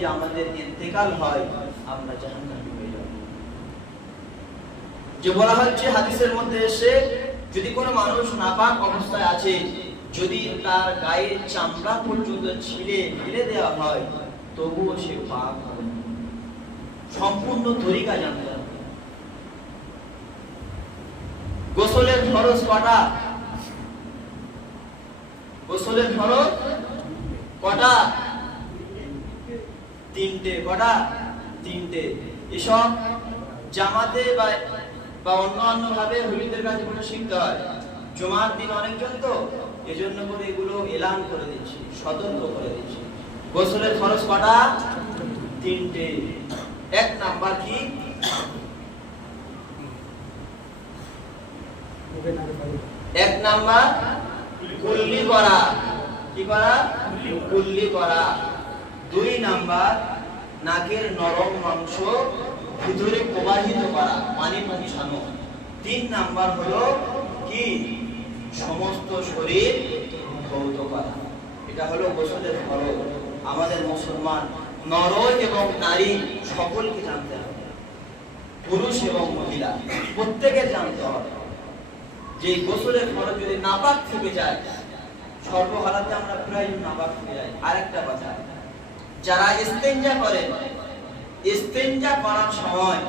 যদি আমাদের ইন্তেকাল হয় আমরা জাহান্নামী হয়ে যাব। যে বলা হচ্ছে হাদিসের মধ্যে এসে, যদি কোনো মানুষ নাপাক অবস্থায় আছে, যদি তার গায়ের চামড়া পর্যন্ত ছিঁড়ে ফেলে দেওয়া হয় তবুও সে পাক হবে। সম্পূর্ণ তরিকা জানতে হবে। গোসলের ফরজ কটা? গোসলের ফরজ কটা? তিনটে। কটা? তিনটে। এসব জামাতে বা অন্য ভাবে হুজুরদের কাছে বসে শিখতে হয়। জুমার দিন অনেকজন তো, এজন্য করে এগুলো এলান করে দিচ্ছি, সতর্ক করে দিচ্ছি। গোসলের ফরজ কটা? তিনটে। এক নাম্বার কি? এক নাম্বার কুল্লি করা। কি করা? কুল্লি করা। দুই নাম্বার নাকের নরম মাংস ভিতরে প্রবাহিত করা, পানি পৌঁছানো। তিন নাম্বার হলো কি? সমস্ত শরীর ধৌত করা। এটা হলো গোসলের ফরজ। আমাদের মুসলমান নর এবং নারী সকলকে জানতে হবে, পুরুষ এবং মহিলা প্রত্যেকের জানতে হবে যে গোসলের ফরজ যদি নাপাক থেকে যায়, সর্বহালাতে আমরা প্রায় নাপাক থেকে যাই। আরেকটা কথা, যারা ইস্তেঞ্জা করেন, ইস্তেঞ্জা করার সময়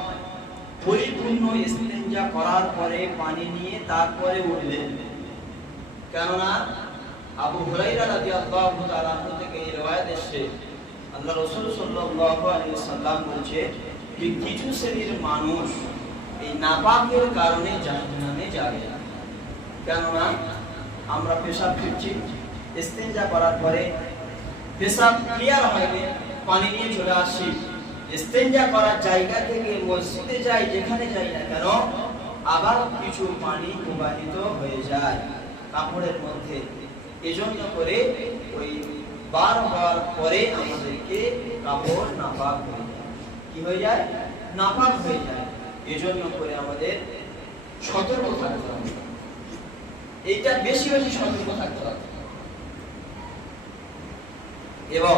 পরিপূর্ণ ইস্তেঞ্জা করার পরে পানি নিয়ে তারপরে উঠবেন। কেননা আবু হুরায়রা রাদিয়াল্লাহু তাআলা আনহু থেকে এই riwayat এসেছে, আল্লাহ রাসূল সাল্লাল্লাহু আলাইহি ওয়াসাল্লাম বলেছে যে কিছু শ্রেণীর মানুষ এই নাপাকের কারণে জাহান্নামে যাবে। কেননা আমরা পেশাব করছি, ইস্তেঞ্জা করার পরে পেশাব ক্লিয়ার হয়নি, পানি নিয়ে চলে আসি, ইস্তেঞ্জা করার জায়গা থেকে মসজিদে যাই, যেখানে যাই না কেন আবার কিছু পানি প্রবাহিত হয়ে যায় কাপড়ের মধ্যে। এজন্য করে ওই বার হওয়ার পরে আমাদেরকে কাপড় নাপাক হয়ে যায়। কি হয়ে যায়? নাপাক হয়ে যায়। এজন্য করে আমাদের সতর্ক থাকতে হবে। এইটা বেশি বেশি সতর্ক থাকতে হবে। এবং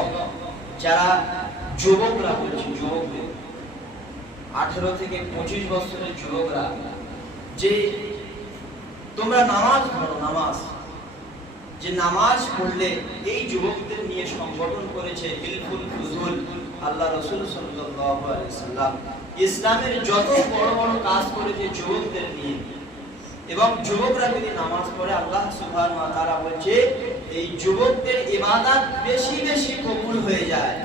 যারা যুবকরা বলছে, যুবকদের 18 থেকে 25 বছরের যুবকরা, যে তোমরা নামাজ পড়ো, নামাজ যে নামাজ পড়লে, এই যুবকদের নিয়ে সংগঠন করেছে হিলফুল ফুজুল আল্লাহ রাসূল সাল্লাল্লাহু আলাইহি ওয়াসাল্লাম। ইসলামের যত বড় বড় কাজ করেছে যুবকদের নিয়ে। এবং যুবকরা যদি নামাজ পড়ে, আল্লাহ সুবহানাহু ওয়া তাআলা বলছে এই যুবকদের ইবাদত বেশি বেশি কবুল হয়ে যায়।